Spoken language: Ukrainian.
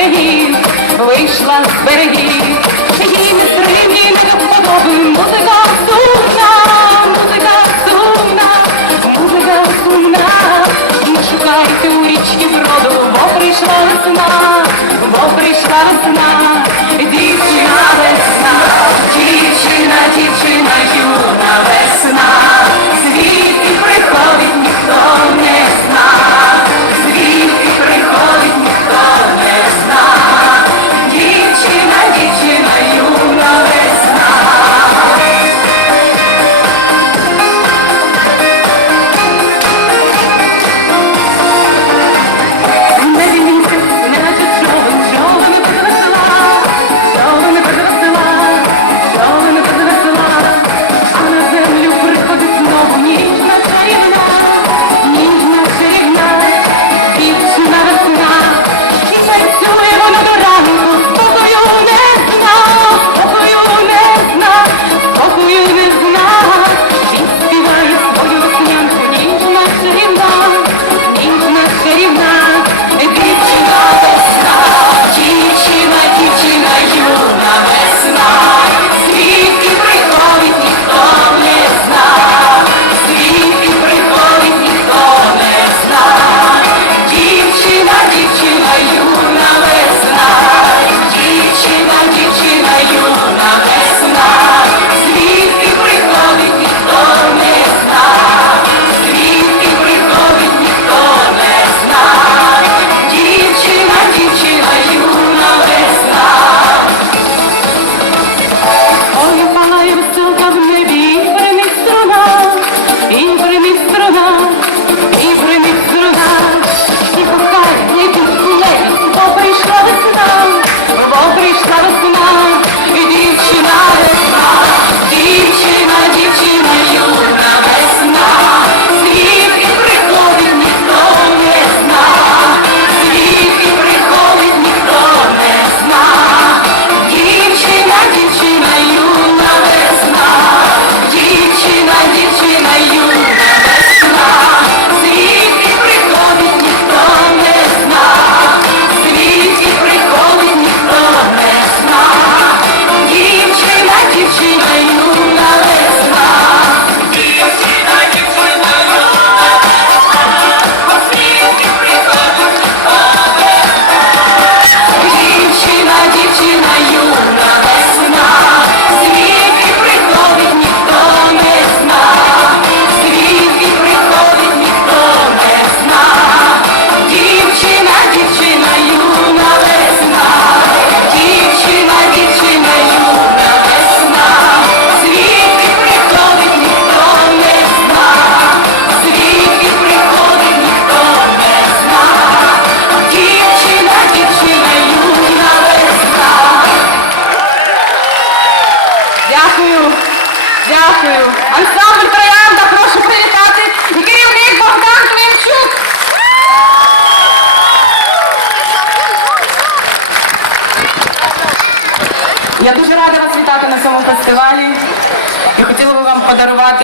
берегів, вийшла з берегів, її не стримі не до музика сумна, музика сумна, музика сумна, не шукайте у річки броду, бо прийшла весна, бо прийшла весна, дівчина весна, дівчина, дівчина, юна. Я дуже рада вас вітати на цьому фестивалі і хотіла би вам подарувати.